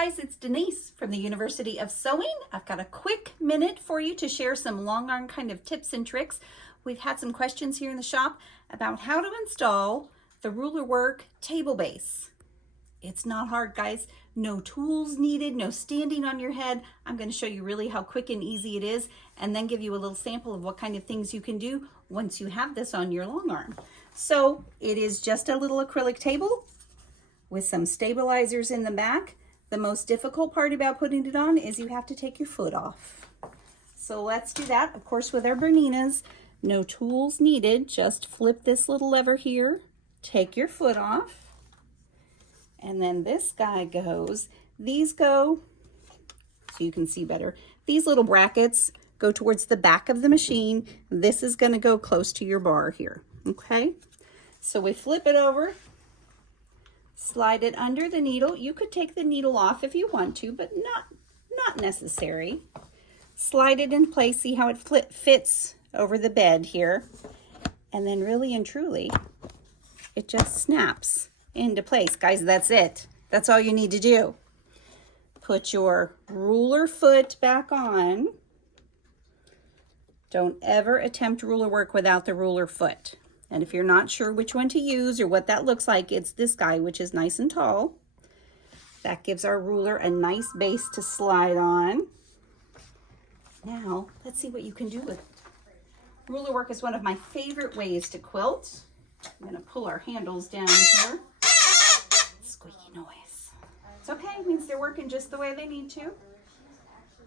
guys, it's Denise from the University of Sewing. I've got a quick minute for you to share some long arm kind of tips and tricks. We've had some questions here in the shop about how to install the Rulerwork table base. It's not hard, guys. No tools needed, no standing on your head. I'm going to show you really how quick and easy it is, and then give you a little sample of what kind of things you can do once you have this on your long arm. So it is just a little acrylic table with some stabilizers in the back. The most difficult part about putting it on is you have to take your foot off. So let's do that. Of course, with our BERNINAs, no tools needed. Just flip this little lever here, take your foot off, and then this guy goes. These go, so you can see better, these little brackets go towards the back of the machine. This is going to go close to your bar here, okay? So we flip it over, slide it under the needle. You could take the needle off if you want to, but not necessary. Slide it in place, see how it fits over the bed here. And then really and truly, it just snaps into place. Guys, that's it. That's all you need to do. Put your ruler foot back on. Don't ever attempt ruler work without the ruler foot. And if you're not sure which one to use or what that looks like, it's this guy, which is nice and tall. That gives our ruler a nice base to slide on. Now, let's see what you can do with it. Ruler work is one of my favorite ways to quilt. I'm going to pull our handles down here. Squeaky noise. It's okay, it means they're working just the way they need to.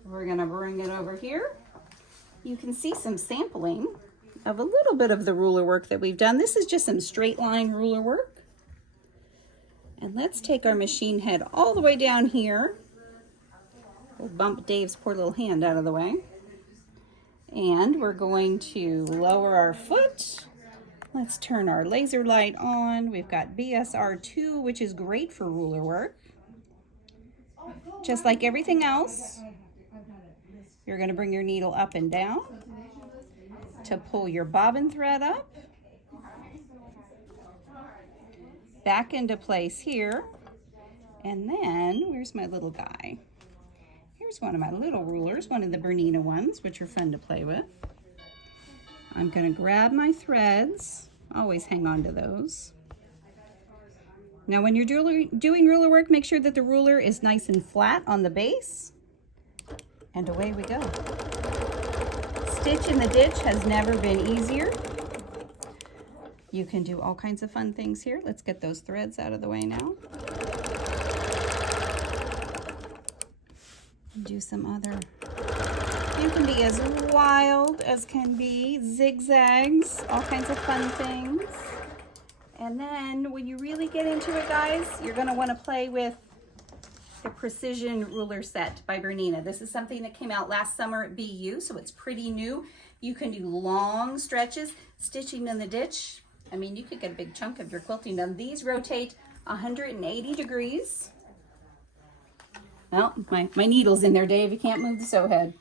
We're going to bring it over here. You can see some sampling of a little bit of the ruler work that we've done. This is just some straight line ruler work. And let's take our machine head all the way down here. We'll bump Dave's poor little hand out of the way. And we're going to lower our foot. Let's turn our laser light on. We've got BSR2, which is great for ruler work. Just like everything else, you're going to bring your needle up and down to pull your bobbin thread up, back into place here, and then where's my little guy? Here's one of my little rulers, one of the BERNINA ones, which are fun to play with. I'm going to grab my threads, always hang on to those. Now when you're doing ruler work, make sure that the ruler is nice and flat on the base, and away we go. Stitch in the ditch has never been easier. You can do all kinds of fun things here. Let's get those threads out of the way now. Do some other. You can be as wild as can be, zigzags, all kinds of fun things. And then when you really get into it, guys, you're going to want to play with the Precision Ruler Set by BERNINA. This is something that came out last summer at BU, so it's pretty new. You can do long stretches, stitching in the ditch. I mean, you could get a big chunk of your quilting done. These rotate 180 degrees. Well, my needle's in there, Dave. You can't move the sew head.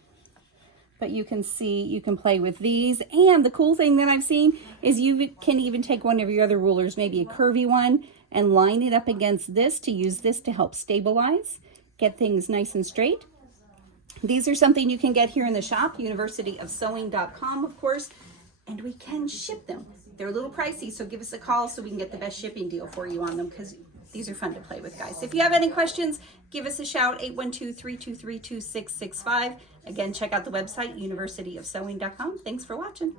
But you can see, you can play with these. And the cool thing that I've seen is you can even take one of your other rulers, maybe a curvy one, and line it up against this to use this to help stabilize, get things nice and straight. These are something you can get here in the shop, universityofsewing.com, of course, and we can ship them. They're a little pricey, so give us a call so we can get the best shipping deal for you on them, because these are fun to play with, guys. If you have any questions, give us a shout, 812-323-2665. Again, check out the website, universityofsewing.com. Thanks for watching.